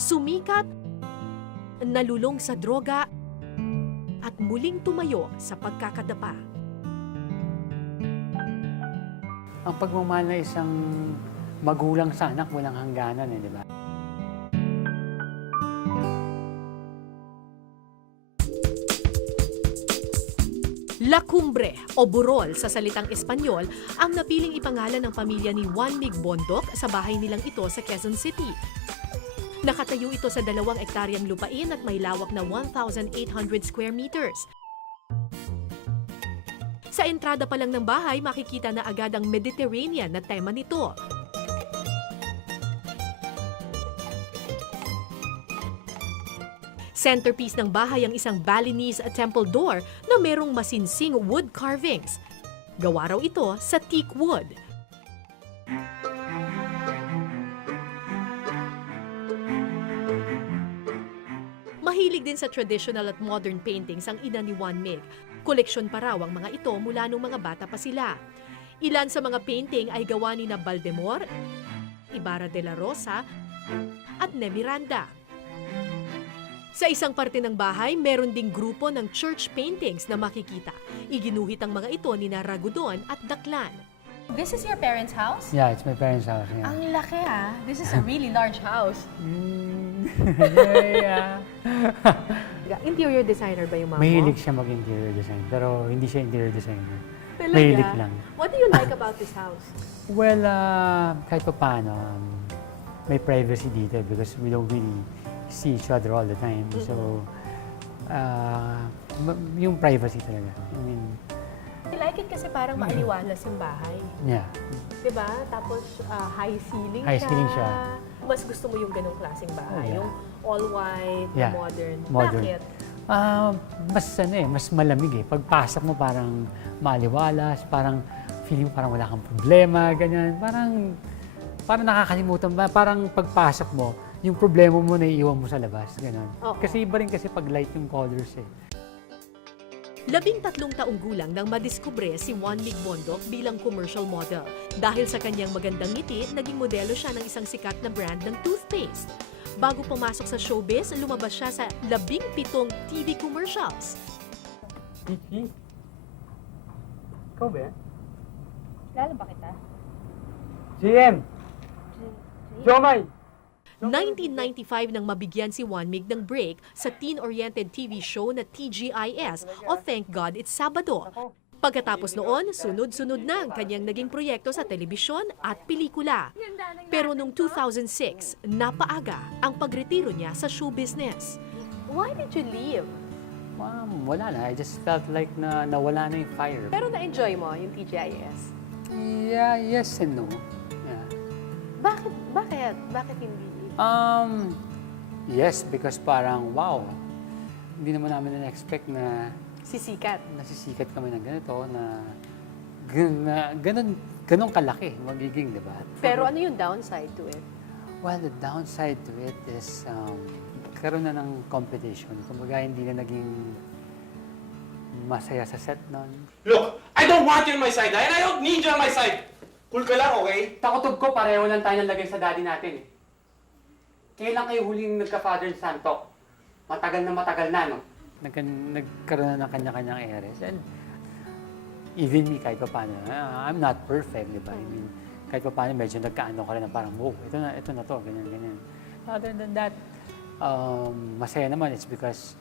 Sumikat, nalulong sa droga, at muling tumayo sa pagkakadapa. Ang pagmamahal na isang magulang sa anak, walang hangganan di ba? La Cumbre o Burol sa salitang Espanyol ang napiling ipangalan ng pamilya ni Juan Mig Bondoc sa bahay nilang ito sa Quezon City. Nakatayo ito sa 2 ektaryang lupain at may lawak na 1,800 square meters. Sa entrada pa lang ng bahay, makikita na agad ang Mediterranean na tema nito. Centerpiece ng bahay ang isang Balinese temple door na merong masinsing wood carvings. Gawa raw ito sa teak wood. Mahilig din sa traditional at modern paintings ang ina ni Juan Mig. Koleksyon pa raw ang mga ito mula nung mga bata pa sila. Ilan sa mga painting ay gawa ni na Baldemor, Ibarra de la Rosa, at Ne Miranda. Sa isang parte ng bahay, meron ding grupo ng church paintings na makikita. Iginuhit ang mga ito ni na Ragudon at Daklan. This is your parents' house? Yeah, it's my parents' house. Yeah. Ang laki ah. This is a really large house. Yeah. Interior designer ba yung mama? Mahilig siya mag-interior design, pero hindi siya interior designer. Talaga? Mahilig lang. What do you like about this house? Well, kahit pa paano, may privacy dito because we don't really see each other all the time. So, yung privacy talaga. I mean, I like it kasi parang maaliwalas yung bahay. yeah. Diba? Tapos high ceiling High ceiling siya. Mas gusto mo yung ganong klaseng bahay. Oh, yeah. Yung all white, Yeah. modern. Modern. Bakit? Mas malamig eh. Pagpasok mo parang maaliwalas, parang feeling mo parang wala kang problema, ganyan. Parang nakakalimutan ba? Parang pagpasok mo, yung problema mo na iiwan mo sa labas, ganun. Oo. Kasi iba rin kasi pag light yung colors eh. 13 taong gulang nang madiskubre si Juan Mig Bondoc bilang commercial model. Dahil sa kanyang magandang ngiti, naging modelo siya ng isang sikat na brand ng toothpaste. Bago pumasok sa showbiz, lumabas siya sa 17 TV commercials. Ikaw ba? Lalo ba kita? GM! Jomay! 1995 nang mabigyan si Juan Mig ng break sa teen-oriented TV show na TGIS o Thank God It's Sabado. Pagkatapos noon, sunod-sunod na ang kanyang naging proyekto sa telebisyon at pelikula. Pero noong 2006, napaaga ang pagretiro niya sa show business. Why did you leave? Wala na. I just felt like nawala na yung fire. Pero na-enjoy mo yung TGIS? Yeah, yes and no. Yeah. Bakit? Bakit hindi? Yes, because parang, wow, hindi naman namin na-expect na Sisikat. nasisikat kami ng ganito, na ganun kalaki magiging, di ba? Pero ano yung downside to it? Well, the downside to it is, karoon na ng competition. Kumbaga, hindi na naging masaya sa set nun. Look, I don't want you on my side, and I don't need you on my side. Cool ka lang, okay? Takutob ko, pareho lang tayo nalagay sa daddy natin eh. Kailan kayo huling nagka-father and son talk? Matagal na, no? Nagkaroon na ng kanya-kanyang eres. And even me, kahit pa paano, I'm not perfect, di ba? I mean, kahit pa paano, medyo nagkaano ko rin na parang, wow, ito na to, ganyan. Other than that, masaya naman. It's because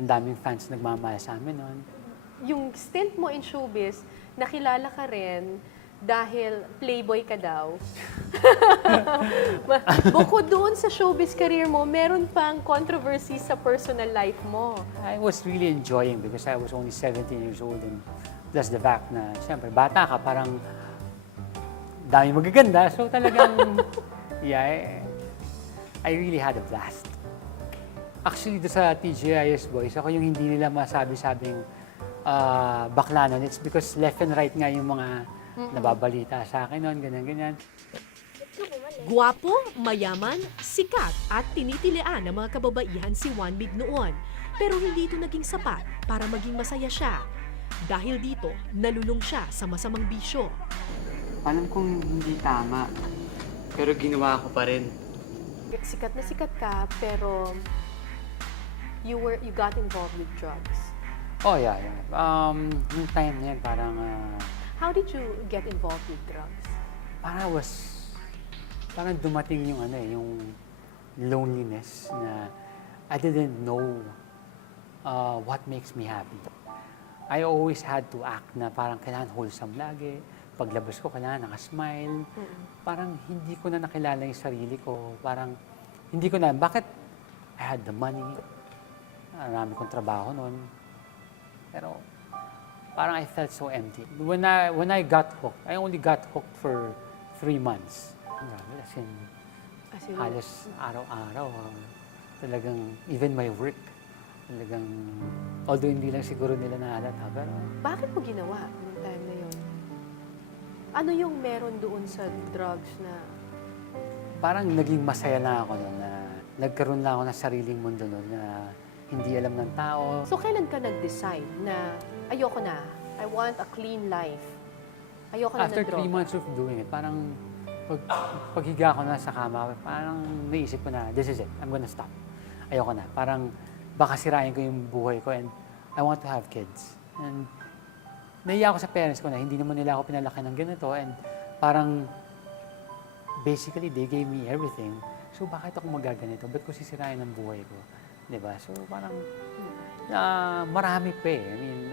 ang daming fans nagmamahal sa amin noon. Yung stint mo in showbiz, nakilala ka rin dahil playboy ka daw. Bukod doon sa showbiz career mo, meron pang controversy sa personal life mo. I was really enjoying because I was only 17 years old and plus the fact na, siyempre, bata ka, parang dami magaganda. So talagang, yeah, I really had a blast. Actually, doon sa TGIS Boys, ako yung hindi nila masabi-sabing bakla nun. It's because left and right nga yung mga nababalita sa akin noon, ganyan. Guwapo, mayaman, sikat at tinitilian ng mga kababaihan si Juan Mig noon. Pero hindi ito naging sapat para maging masaya siya. Dahil dito, nalulung siya sa masamang bisyo. Alam kong hindi tama, pero ginawa ko pa rin. sikat na sikat ka, pero you got involved with drugs. Oh, yeah. Yung time na yan, parang, How did you get involved with drugs? parang dumating yung yung loneliness na I didn't know what makes me happy. I always had to act na parang kailangan wholesome lagi. Paglabas ko, kailangan nakasmile. Parang hindi ko na nakilala yung sarili ko. Parang hindi ko na, bakit I had the money, marami kong trabaho noon. Pero parang I felt so empty. When I got hooked, I only got hooked for 3 months. Grabe, As in, halos araw-araw. Talagang, even my work, talagang, although hindi lang siguro nila nahalata, pero bakit mo ginawa noong time na yun? Ano yung meron doon sa drugs na parang naging masaya lang ako noon na nagkaroon lang ako ng sariling mundo noon na hindi alam ng tao. So, kailan ka nag-decide na ayoko na, I want a clean life? Ayoko na After ng droga. 3 months of doing it, parang paghiga ko na sa kama, parang naisip ko na, this is it, I'm gonna stop. Ayoko na. Parang baka sirain ko yung buhay ko and I want to have kids. And naiya ako sa parents ko na hindi naman nila ako pinalaki ng ganito and parang basically they gave me everything. So bakit ako magaganito? Ba't ko sisirain ang buhay ko? Diba? So parang marami pa eh. I mean,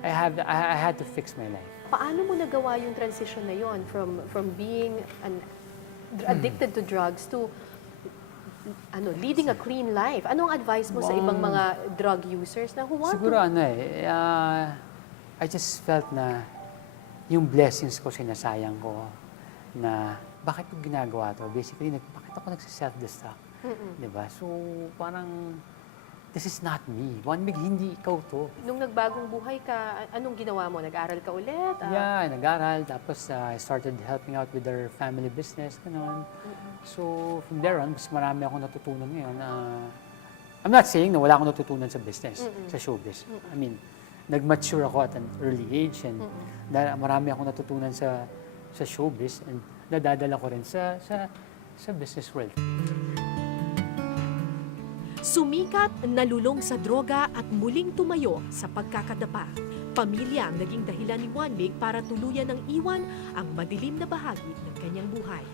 I had to fix my life. Paano mo nagawa yung transition na yon from being addicted to drugs to leading a clean life? Anong advice mo sa ibang mga drug users na who want Siguro to... I just felt na yung blessings ko sinasayang ko na bakit ko ginagawa to? Basically, bakit ako nagsiself-destruct? Diba? So, parang this is not me. One Mig, hindi ikaw to. Nung nagbagong buhay ka, anong ginawa mo? Nag-aral ka ulit? Yeah, nag-aral. Tapos I started helping out with their family business. Ganun. So, from there on, mas marami akong natutunan ngayon. I'm not saying na wala akong natutunan sa business, sa showbiz. I mean, nag-mature ako at an early age and marami akong natutunan sa showbiz and nadadala ko rin sa business world. Sumikat, nalulong sa droga at muling tumayo sa pagkakadapa. Pamilya ang naging dahilan ni Juan Mig para tuluyan ng iwan ang madilim na bahagi ng kanyang buhay.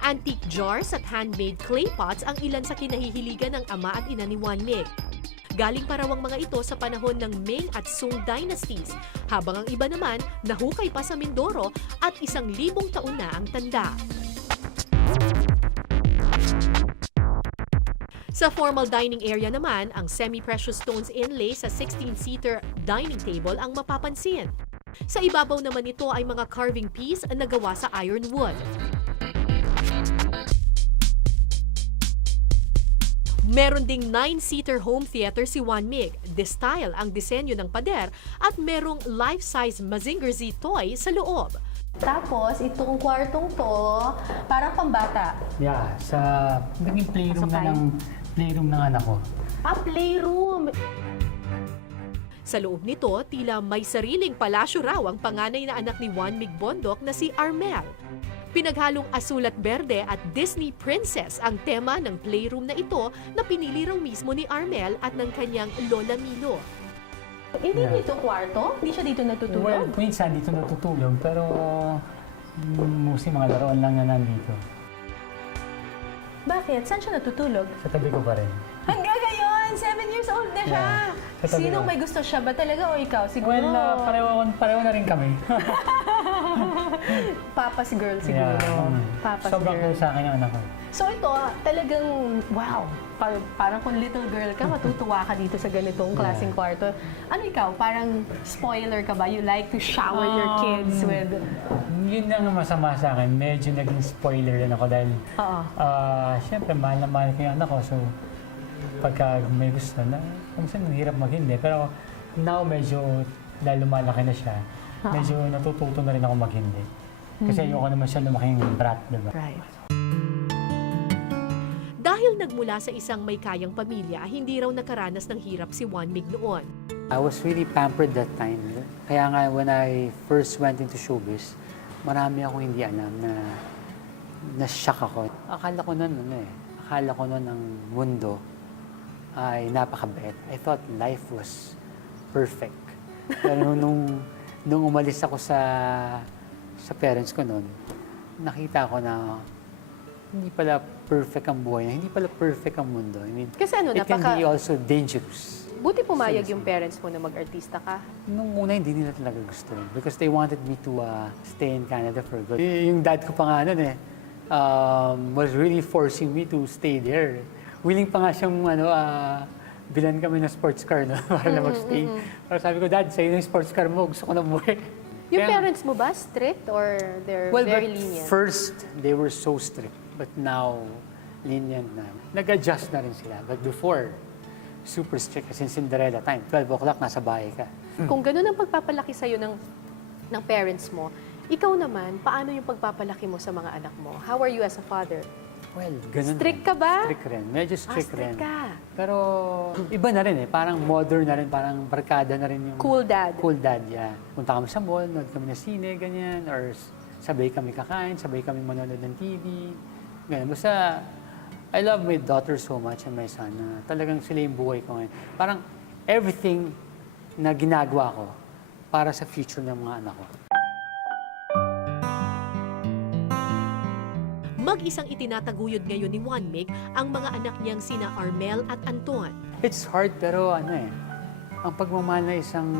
Antique jars at handmade clay pots ang ilan sa kinahihiligan ng ama at ina ni Juan Mig. Galing pa raw ang mga ito sa panahon ng Ming at Sung dynasties, habang ang iba naman nahukay pa sa Mindoro at 1,000 taon na ang tanda. Sa formal dining area naman, ang semi-precious stones inlay sa 16-seater dining table ang mapapansin. Sa ibabaw naman ito ay mga carving piece na gawa sa ironwood. Meron ding 9-seater home theater si Juan Mig. This style ang disenyo ng pader at merong life-size Mazinger Z toy sa loob. Tapos, itong kwartong to, parang pambata. Yeah, naging playroom ng anak ko. Playroom! Sa loob nito, tila may sariling palasyo raw ang panganay na anak ni Juan Mig Bondoc na si Armel. Pinaghalong asul at berde at Disney princess ang tema ng playroom na ito na pinili raw mismo ni Armel at ng kanyang Lola Milo. Hindi dito kwarto? Hindi siya dito Well, natutulog? minsan dito natutulog, pero mostly mga laruan lang na nandito. Bakit? Saan siya natutulog? Sa tabi ko pa rin. Hanggang ngayon! 7 years old na siya! Yeah. Katabi Sinong ko. may gusto siya ba talaga o ikaw? Siguro. Well, pareho na rin kami. Papa's girl siguro. Papa's Sobrang girl. close sa akin yung anak ko. So ito, talagang, wow, parang kung little girl ka, matutuwa ka dito sa ganitong klaseng kwarto. Ano ikaw, parang spoiler ka ba? You like to shower your kids with... Yun lang ang masama sa akin. Medyo naging spoiler rin ako dahil Oo. syempre mahal na mahal ko yung anak ko. So pagka may gusto na, kung saan hirap maghindi. Pero now medyo dahil lumalaki na siya, medyo natututo na rin ako maghindi. Kasi ayoko naman siya lumaking brat, diba? Right. Dahil nagmula sa isang may kayang pamilya, hindi raw nakaranas ng hirap si Juan Mig noon. I was really pampered that time. Kaya nga when I first went into showbiz, marami akong hindi alam na-shock ako. Akala ko noon ang mundo ay napakabait. I thought life was perfect. Pero nung umalis ako sa parents ko noon, nakita ko na hindi pala perfect ang buhay, hindi pala perfect ang mundo. I mean, Kasi ano, it can be also dangerous. Buti pumayag yung parents mo na mag-artista ka. Nung una, hindi nila talaga gusto. Because they wanted me to stay in Canada for good. Yung dad ko pa nga nun was really forcing me to stay there. Willing pa nga siyang bilan kami ng sports car para na mag-stay. Pero sabi ko, Dad, sa'yo na yung sports car mo, gusto ko na buhay. Yung parents mo ba strict or they're very lenient? First, they were so strict. But now, lenient na. Nag-adjust na rin sila. But before, super strict. Kasi Cinderella time, 12 o'clock, nasa bahay ka. Kung ganun ang pagpapalaki sa'yo ng parents mo, ikaw naman, paano yung pagpapalaki mo sa mga anak mo? How are you as a father? Well, ganun. Strict ka ba? Strict rin. Medyo strict rin. Strict ka. Pero iba na rin Parang modern na rin. Parang barkada na rin yung... Cool dad. Cool dad, yeah. Punta kami sa mall, nood kami ng sine, ganyan. Or sabay kami kakain, sabay kami manonood ng TV. Ganyan. Basta, I love my daughter so much and my son. Na talagang sila yung buhay ko ngayon. Parang everything na ginagawa ko para sa future ng mga anak ko. Mag-isang itinataguyod ngayon ni Juan Mig ang mga anak niyang sina Armel at Anton. It's hard pero ang pagmamahal na isang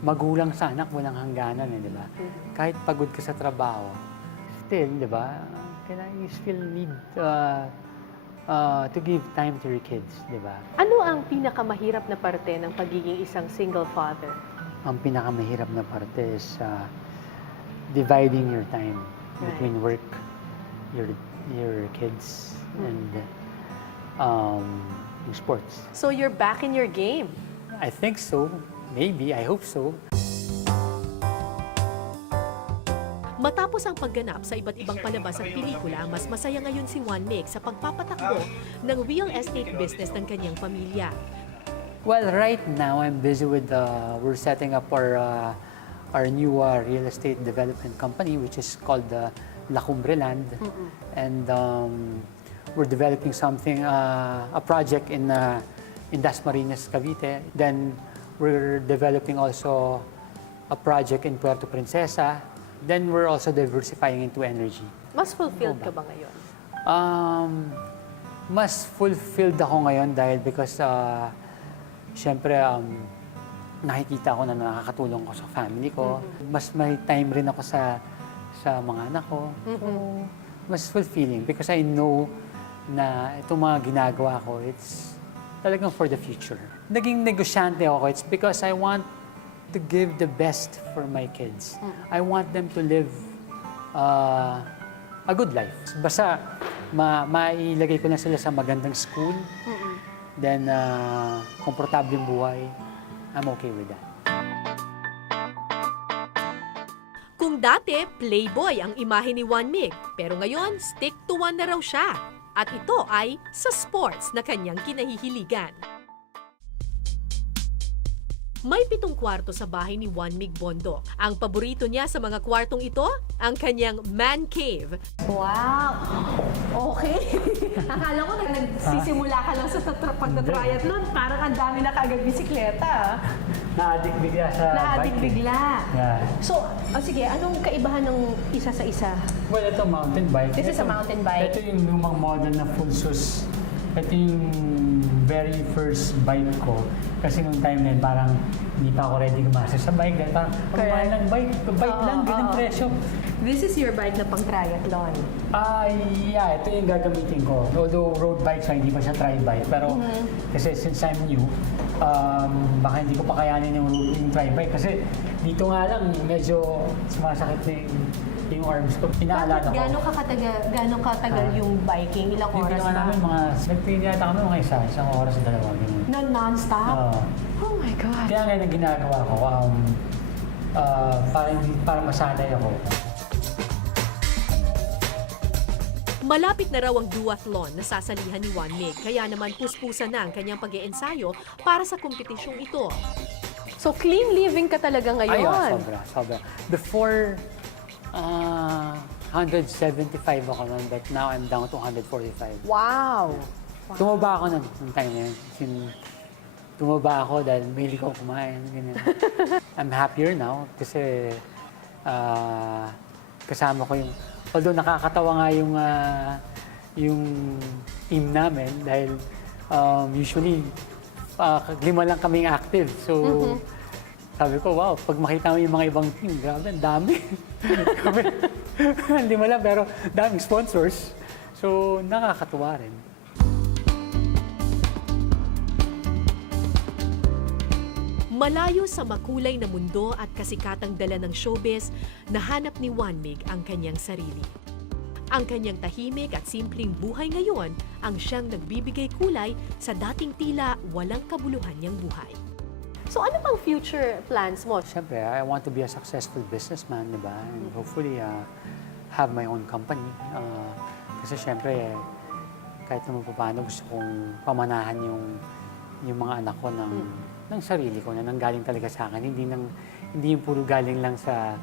magulang sa anak walang hangganan di ba? Kahit pagod ka sa trabaho, still, di ba? Kailangan you still need to give time to your kids, di ba? Ano ang pinakamahirap na parte ng pagiging isang single father? Ang pinakamahirap na parte is dividing your time between work, your kids, and yung sports. So you're back in your game. I think so. Maybe. I hope so. Matapos ang pagganap sa iba't ibang palabas at pelikula, mas masaya ngayon si Juan Mig sa pagpapatakbo ng real estate business ng kanyang pamilya. Well, right now I'm busy with we're setting up our new real estate development company, which is called La Cumbre Land, and we're developing something, a project in Dasmariñas, Cavite. Then we're developing also a project in Puerto Princesa. Then we're also diversifying into energy. Mas fulfilled ka ba ngayon? Mas fulfilled ako ngayon dahil because syempre nakikita ko na nakakatulong ko sa family ko. Mas may time rin ako sa mga anak ko. So, mas fulfilling because I know na itong mga ginagawa ko, it's talagang for the future. Naging negosyante ako, it's because I want to give the best for my kids. I want them to live a good life. Basta mailagay ko na sila sa magandang school, then komportableng buhay, I'm okay with that. Kung dati, playboy ang imahe ni Juan Mig, pero ngayon, stick to one na raw siya. At ito ay sa sports na kanyang kinahihiligan. May 7 kwarto sa bahay ni Juan Mig Bondo. Ang paborito niya sa mga kwartong ito, ang kanyang man cave. Wow! Okay. Akala ko nagsisimula ka lang sa pagta-triathlon. Parang ang dami na kaagad bisikleta. Na-addict bigla sa Na-addict bigla. Yeah. So, sige, anong kaibahan ng isa sa isa? Well, ito mountain bike. This is a mountain bike. Ito yung lumang model na full sus. Ito yung very first bike ko. Kasi nung time na yun, parang hindi pa ako ready gumasa sa bike. Dahil parang, pagmahal ng bike lang, ganun presyo. This is your bike na pang triathlon. Yeah, ito yung gagamitin ko. Although road bikes, hindi pa siya tri-bike. Pero kasi since I'm new, baka hindi ko pa kayanin yung tri-bike. Kasi dito nga lang, medyo sumasakit na yung arms ko. Pinaalala ko. Gano'ng katagal yung biking? Ilang Yung oras ginawa na? namin, nagpinata kami mga isang oras sa dalawa. Ganun. Na non-stop? Oo. Oh my God. Kaya ngayon ang ginagawa ko, para masanay ako. Malapit na raw ang duathlon na sasalihan ni Juan Mig, kaya naman puspusan na ang kanyang pag-iensayo para sa kompetisyong ito. So, clean living ka talaga ngayon. Ay, sobra. Before, 175 ako nun, but now I'm down to 145. Wow! Tumaba ako nun, nung time na yun. Tumaba ako dahil mahilig ko kumain. Ganyan. I'm happier now kasi kasama ko yung... Although nakakatawa nga yung team namin dahil usually 5 lang kaming active. So, sabi ko, wow, pag makita mo yung mga ibang team, grabe, ang dami. Kami, 5 lang, pero daming sponsors. So, nakakatuwa rin. Malayo sa makulay na mundo at kasikatang dala ng showbiz, nahanap ni Juan Mig ang kanyang sarili. Ang kanyang tahimik at simpleng buhay ngayon ang siyang nagbibigay kulay sa dating tila walang kabuluhan niyang buhay. So, ano pang future plans mo? Siyempre, I want to be a successful businessman, di ba? And hopefully, have my own company. Kasi siyempre, kahit naman paano gusto kong pamanahan yung mga anak ko ng sarili ko na nanggaling talaga sa akin. Hindi yung puro galing lang sa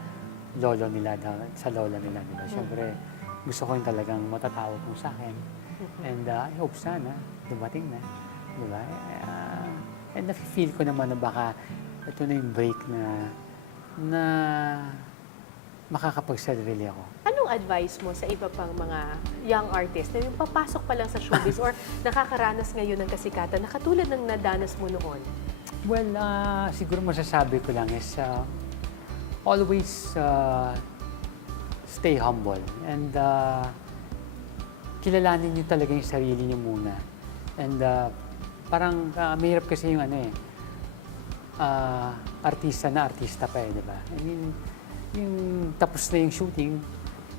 lolo nila, sa lola nila. Diba? Siyempre, gusto ko yung talagang matatawag kung sa akin. And I hope sana dumating na. Diba? And nafe-feel ko naman na baka ito na yung break na makakapagsarili ako. Anong advice mo sa iba pang mga young artists na yung papasok pa lang sa showbiz or nakakaranas ngayon ng kasikatan na katulad ng nadanas mo noon? Well, siguro masasabi ko lang is always stay humble and kilalanin niyo talaga yung sarili niyo muna. And parang mahirap kasi yung artista na artista pa di ba? I mean, yung tapos na yung shooting.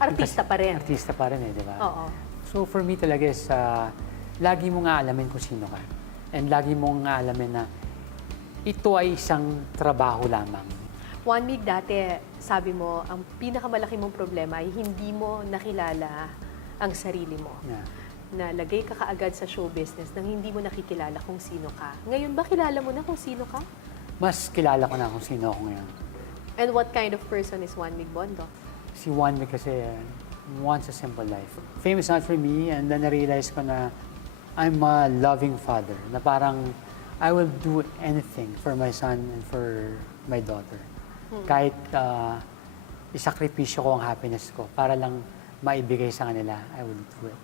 Artista pa rin. Artista pa rin di ba? Oo. So for me talaga is lagi mo nga alamin kung sino ka. And lagi mo nga alamin na ito ay isang trabaho lamang. Juan Mig, dati sabi mo, ang pinakamalaki mong problema ay hindi mo nakilala ang sarili mo. Yeah. Nalagay ka kaagad sa show business nang hindi mo nakikilala kung sino ka. Ngayon ba kilala mo na kung sino ka? Mas kilala ko na kung sino ako ngayon. And what kind of person is Juan Mig Bondo? Si Juan Mig kasi wants a simple life. Fame is not for me, and then na-realize ko na I'm a loving father. Na parang I will do anything for my son and for my daughter. Kahit isakripisyo ko ang happiness ko para lang maibigay sa kanila, I will do it.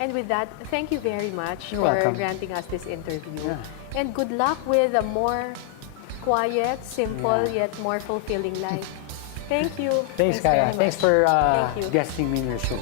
And with that, thank you very much You're for welcome. granting us this interview. Yeah. And good luck with a more quiet, simple, Yeah. yet more fulfilling life. Thank you. Thanks, Kaya. very Thanks much. for Thank you. guesting me in your show.